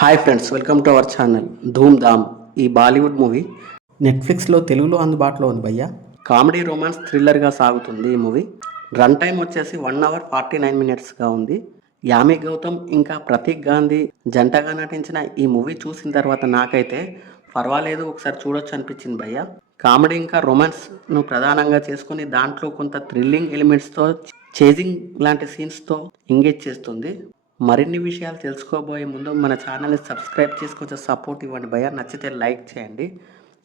Hi friends, welcome to our channel ధూమ్ ధామ్. ఈ Bollywood movie నెట్ఫ్లిక్స్లో తెలుగులో అందుబాటులో ఉంది భయ్య. కామెడీ రొమాన్స్ థ్రిల్లర్గా సాగుతుంది ఈ మూవీ. రన్ టైం వచ్చేసి 1 hour 49 minutesగా ఉంది. యామి గౌతమ్ ఇంకా ప్రతీక్ గాంధీ జంటగా నటించిన ఈ మూవీ చూసిన తర్వాత నాకైతే పర్వాలేదు, ఒకసారి చూడొచ్చు అనిపించింది భయ్య. కామెడీ ఇంకా రొమాన్స్ను ప్రధానంగా చేసుకుని దాంట్లో కొంత థ్రిల్లింగ్ ఎలిమెంట్స్తో, చేజింగ్ లాంటి సీన్స్తో ఎంగేజ్ చేస్తుంది. మరిన్ని విషయాలు తెలుసుకోబోయే ముందు మన ఛానల్ని సబ్స్క్రైబ్ చేసి కొంచెం సపోర్ట్ ఇవ్వండి భయ్య. నచ్చితే లైక్ చేయండి.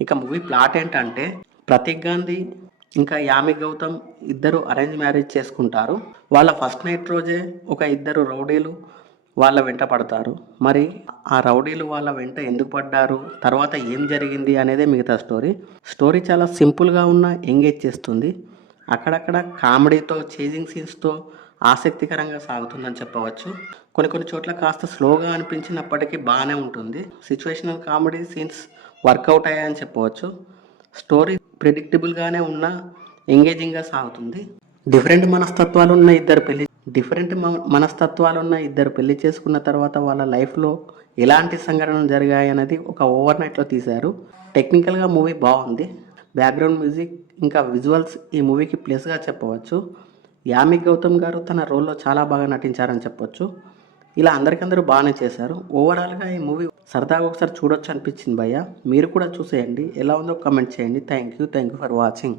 ఇక మూవీ ప్లాట్ ఏంటంటే, ప్రతీక్ గాంధీ ఇంకా యామి గౌతమ్ ఇద్దరు అరేంజ్ మ్యారేజ్ చేసుకుంటారు. వాళ్ళ ఫస్ట్ నైట్ రోజే ఒక ఇద్దరు రౌడీలు వాళ్ళ వెంట పడతారు. మరి ఆ రౌడీలు వాళ్ళ వెంట ఎందుకు పడ్డారు, తర్వాత ఏం జరిగింది అనేదే మిగతా స్టోరీ చాలా సింపుల్గా ఉన్న ఎంగేజ్ చేస్తుంది. అక్కడక్కడ కామెడీతో, చేజింగ్ సీన్స్తో ఆసక్తికరంగా సాగుతుందని చెప్పవచ్చు. కొన్ని చోట్ల కాస్త స్లోగా అనిపించినప్పటికీ బాగానే ఉంటుంది. సిచ్యువేషనల్ కామెడీ సీన్స్ వర్కౌట్ అయ్యాయని చెప్పవచ్చు. స్టోరీ ప్రిడిక్టబుల్గానే ఉన్న ఎంగేజింగ్గా సాగుతుంది. డిఫరెంట్ మనస్తత్వాలున్న ఇద్దరు పెళ్లి చేసుకున్న తర్వాత వాళ్ళ లైఫ్లో ఎలాంటి సంఘటనలు జరిగాయి అనేది ఒక ఓవర్ నైట్లో తీశారు. టెక్నికల్గా మూవీ బాగుంది. బ్యాక్గ్రౌండ్ మ్యూజిక్ ఇంకా విజువల్స్ ఈ మూవీకి ప్లస్గా చెప్పవచ్చు. యామి గౌతమ్ గారు తన రోల్లో చాలా బాగా నటించారని చెప్పొచ్చు. ఇలా అందరికందరూ బాగానే చేశారు. ఓవరాల్గా ఈ మూవీ సరదాగా ఒకసారి చూడొచ్చు అనిపించింది భయ్య. మీరు కూడా చూసేయండి. ఎలా ఉందో కామెంట్ చేయండి. Thank you for watching.